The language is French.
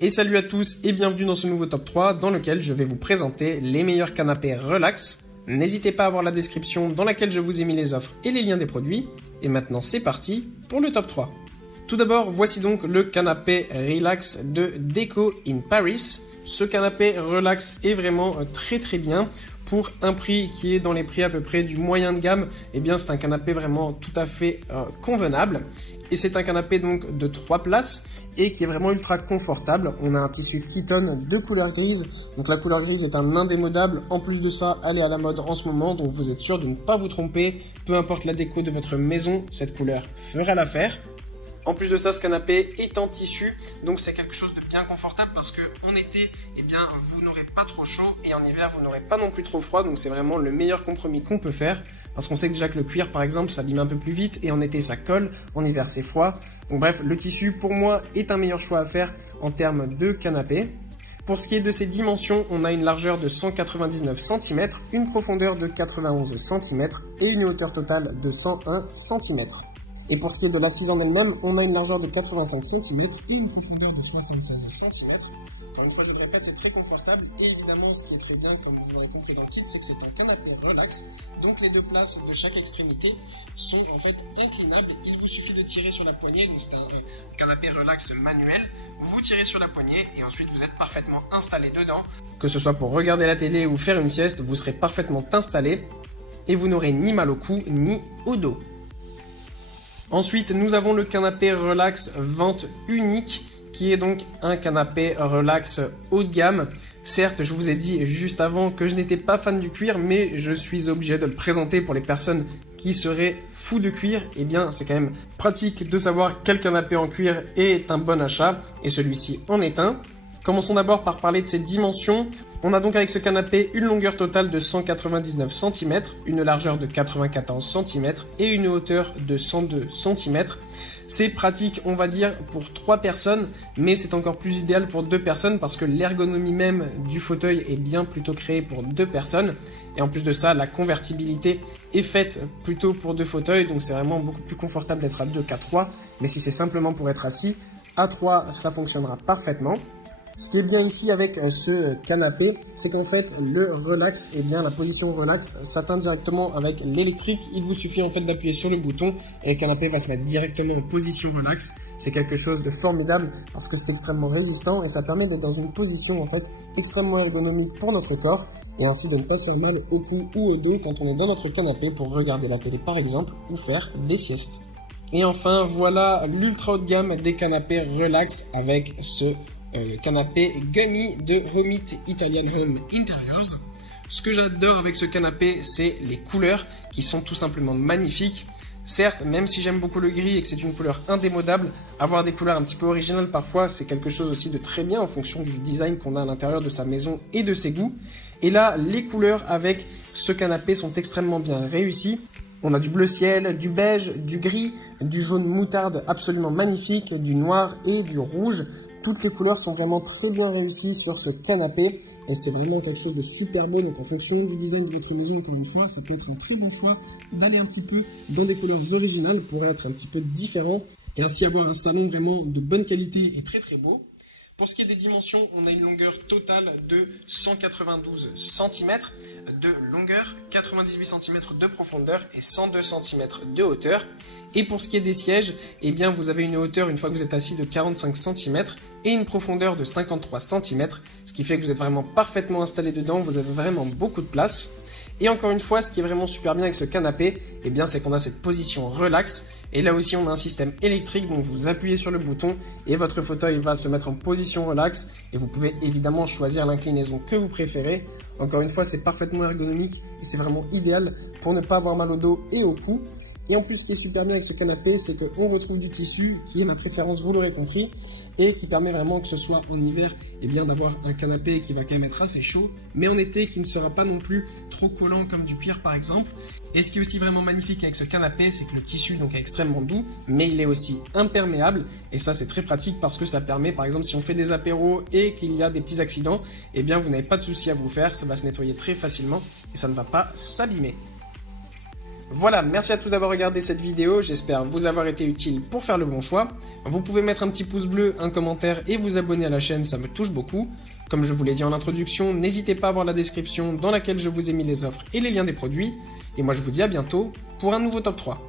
Et salut à tous et bienvenue dans ce nouveau top 3 dans lequel je vais vous présenter les meilleurs canapés relax. N'hésitez pas à voir la description dans laquelle je vous ai mis les offres et les liens des produits. Et maintenant c'est parti pour le top 3. Tout d'abord, voici donc le canapé relax de Deco in Paris. Ce canapé relax est vraiment très bien. Pour un prix qui est dans les prix à peu près du moyen de gamme, eh bien c'est un canapé vraiment tout à fait convenable. Et c'est un canapé donc de 3 places et qui est vraiment ultra confortable. On a un tissu Kiton de couleur grise. Donc la couleur grise est un indémodable. En plus de ça, elle est à la mode en ce moment. Donc vous êtes sûr de ne pas vous tromper. Peu importe la déco de votre maison, cette couleur fera l'affaire. En plus de ça, ce canapé est en tissu, donc c'est quelque chose de bien confortable parce que en été, eh bien, vous n'aurez pas trop chaud et en hiver, vous n'aurez pas non plus trop froid. Donc c'est vraiment le meilleur compromis qu'on peut faire parce qu'on sait déjà que le cuir, par exemple, s'abîme un peu plus vite et en été, ça colle. En hiver, c'est froid. Donc bref, le tissu, pour moi, est un meilleur choix à faire en termes de canapé. Pour ce qui est de ses dimensions, on a une largeur de 199 cm, une profondeur de 91 cm et une hauteur totale de 101 cm. Et pour ce qui est de l'assise en elle-même, on a une largeur de 85 cm et une profondeur de 76 cm. Encore une fois, je le répète, c'est très confortable. Et évidemment, ce qui est très bien, comme vous l'aurez compris dans le titre, c'est que c'est un canapé relax. Donc les deux places de chaque extrémité sont en fait inclinables. Il vous suffit de tirer sur la poignée. Donc c'est un canapé relax manuel. Vous tirez sur la poignée et ensuite vous êtes parfaitement installé dedans. Que ce soit pour regarder la télé ou faire une sieste, vous serez parfaitement installé. Et vous n'aurez ni mal au cou ni au dos. Ensuite, nous avons le canapé relax vente unique, qui est donc un canapé relax haut de gamme. Certes, je vous ai dit juste avant que je n'étais pas fan du cuir, mais je suis obligé de le présenter pour les personnes qui seraient fous de cuir. Eh bien, c'est quand même pratique de savoir quel canapé en cuir est un bon achat, et celui-ci en est un. Commençons d'abord par parler de ses dimensions. On a donc avec ce canapé une longueur totale de 199 cm, une largeur de 94 cm et une hauteur de 102 cm. C'est pratique, on va dire, pour 3 personnes, mais c'est encore plus idéal pour 2 personnes parce que l'ergonomie même du fauteuil est bien plutôt créée pour 2 personnes. Et en plus de ça, la convertibilité est faite plutôt pour 2 fauteuils, donc c'est vraiment beaucoup plus confortable d'être à 2 qu'à 3. Mais si c'est simplement pour être assis, à 3, ça fonctionnera parfaitement. Ce qui est bien ici avec ce canapé, c'est qu'en fait le relax, et bien la position relax s'atteint directement avec l'électrique. Il vous suffit en fait d'appuyer sur le bouton et le canapé va se mettre directement en position relax. C'est quelque chose de formidable parce que c'est extrêmement résistant et ça permet d'être dans une position en fait extrêmement ergonomique pour notre corps et ainsi de ne pas se faire mal au cou ou au dos quand on est dans notre canapé pour regarder la télé par exemple ou faire des siestes. Et enfin voilà l'ultra haut de gamme des canapés relax avec ce canapé Gummy de Homeit Italian Home Interiors. Ce que j'adore avec ce canapé, c'est les couleurs qui sont tout simplement magnifiques. Certes, même si j'aime beaucoup le gris et que c'est une couleur indémodable, avoir des couleurs un petit peu originales parfois, c'est quelque chose aussi de très bien en fonction du design qu'on a à l'intérieur de sa maison et de ses goûts. Et là, les couleurs avec ce canapé sont extrêmement bien réussies. On a du bleu ciel, du beige, du gris, du jaune moutarde absolument magnifique, du noir et du rouge. Toutes les couleurs sont vraiment très bien réussies sur ce canapé et c'est vraiment quelque chose de super beau. Donc en fonction du design de votre maison, encore une fois, ça peut être un très bon choix d'aller un petit peu dans des couleurs originales pour être un petit peu différent et ainsi avoir un salon vraiment de bonne qualité et très beau. Pour ce qui est des dimensions, on a une longueur totale de 192 cm de longueur, 98 cm de profondeur et 102 cm de hauteur. Et pour ce qui est des sièges, eh bien vous avez une hauteur une fois que vous êtes assis de 45 cm et une profondeur de 53 cm, ce qui fait que vous êtes vraiment parfaitement installé dedans, vous avez vraiment beaucoup de place. Et encore une fois, ce qui est vraiment super bien avec ce canapé, eh bien, c'est qu'on a cette position relax. Et là aussi, on a un système électrique, donc vous appuyez sur le bouton et votre fauteuil va se mettre en position relax. Et vous pouvez évidemment choisir l'inclinaison que vous préférez. Encore une fois, c'est parfaitement ergonomique et c'est vraiment idéal pour ne pas avoir mal au dos et au cou. Et en plus, ce qui est super bien avec ce canapé, c'est qu'on retrouve du tissu qui est ma préférence, vous l'aurez compris, et qui permet vraiment que ce soit en hiver, eh bien d'avoir un canapé qui va quand même être assez chaud, mais en été qui ne sera pas non plus trop collant comme du cuir par exemple. Et ce qui est aussi vraiment magnifique avec ce canapé, c'est que le tissu donc est extrêmement doux, mais il est aussi imperméable, et ça c'est très pratique parce que ça permet, par exemple, si on fait des apéros et qu'il y a des petits accidents, eh bien vous n'avez pas de souci à vous faire, ça va se nettoyer très facilement et ça ne va pas s'abîmer. Voilà, merci à tous d'avoir regardé cette vidéo, j'espère vous avoir été utile pour faire le bon choix. Vous pouvez mettre un petit pouce bleu, un commentaire et vous abonner à la chaîne, ça me touche beaucoup. Comme je vous l'ai dit en introduction, n'hésitez pas à voir la description dans laquelle je vous ai mis les offres et les liens des produits. Et moi je vous dis à bientôt pour un nouveau top 3.